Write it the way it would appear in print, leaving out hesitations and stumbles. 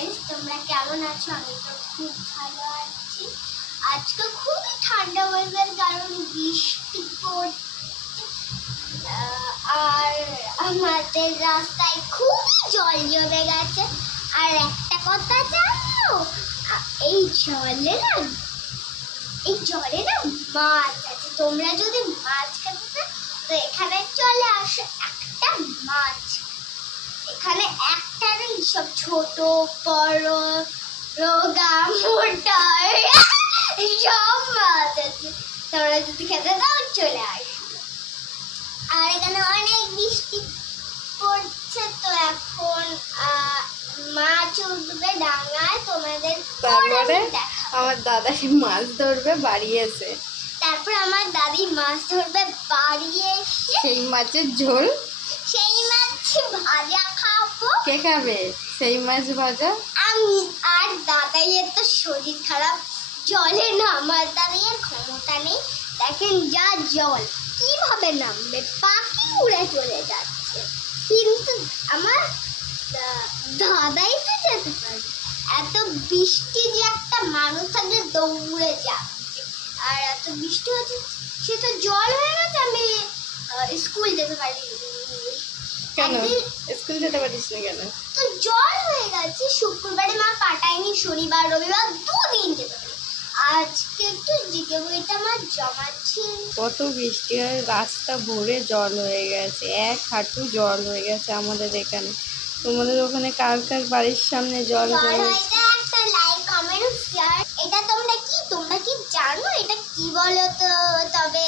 Guys, তোমরা কেমন আছো? আমি তো খুব ভালো আছি। আজকে খুবই ঠান্ডা ওয়েদার, কারণ বৃষ্টি পড়ছে আর আমাদের রাস্তায় খুবই জল জমে গেছে। আর একটা কথা জানো, এই জলে না মাছ আছে। তোমরা যদি মাছ খেতে চাও তো এখানে চলে আসো। একটা মাছ এখানে একটারই, সব ছোট বড় রোগা মোটা সব মাছ আছে। তোমরা যদি খেতে দাও চলে আসো। আর এখানে অনেক বৃষ্টি পড়ছে, তো এখন মাছ উঠবে ডাঙায়, তোমাদের তারপরে আমার দাদা মাছ ধরবে বাড়ি এসে, তারপর আমার দাদি মাছ ধরবে বাড়ি এসে সেই মাছের ঝোল, সেই মাছ ভাজা খাবো। কে খাবে সেই মাছ ভাজা? আমি। আর দাদাইয়ের তো শরীর খারাপ, জলে নামার দাদাইয়ের ক্ষমতা নেই। দেখেন যা জল, কিভাবে নামবে, পাখি উড়ে চলে যাচ্ছে, কিন্তু আমার দাদাই তো যেতে পারে। এত বৃষ্টি যে একটা মানুষ থাকলে দৌড়ে যাবে, আর এত বৃষ্টি হচ্ছে, সে তো জল হয়ে গেছে। আমি স্কুল যেতে পারি। কেন স্কুল যেতে পারিস না কেন? তো জল হয়ে গেছে, শুক্রবারে মা পাঠায়নি, শনিবার রবিবার দুদিন যেতে পারি। আজকে একটু জিকে বইটা আমার জমা ছিল। কত বৃষ্টি হয়, রাস্তা ভরে জল হয়ে গেছে, এক হাঁটু জল হয়ে গেছে আমাদের এখানে। তোমাদের ওখানে কার কার বাড়ির সামনে জল হয়েছে? একটা লাইক কমেন্ট শেয়ার। এটা তোমরা কি জানো এটা কি বলো তো? তবে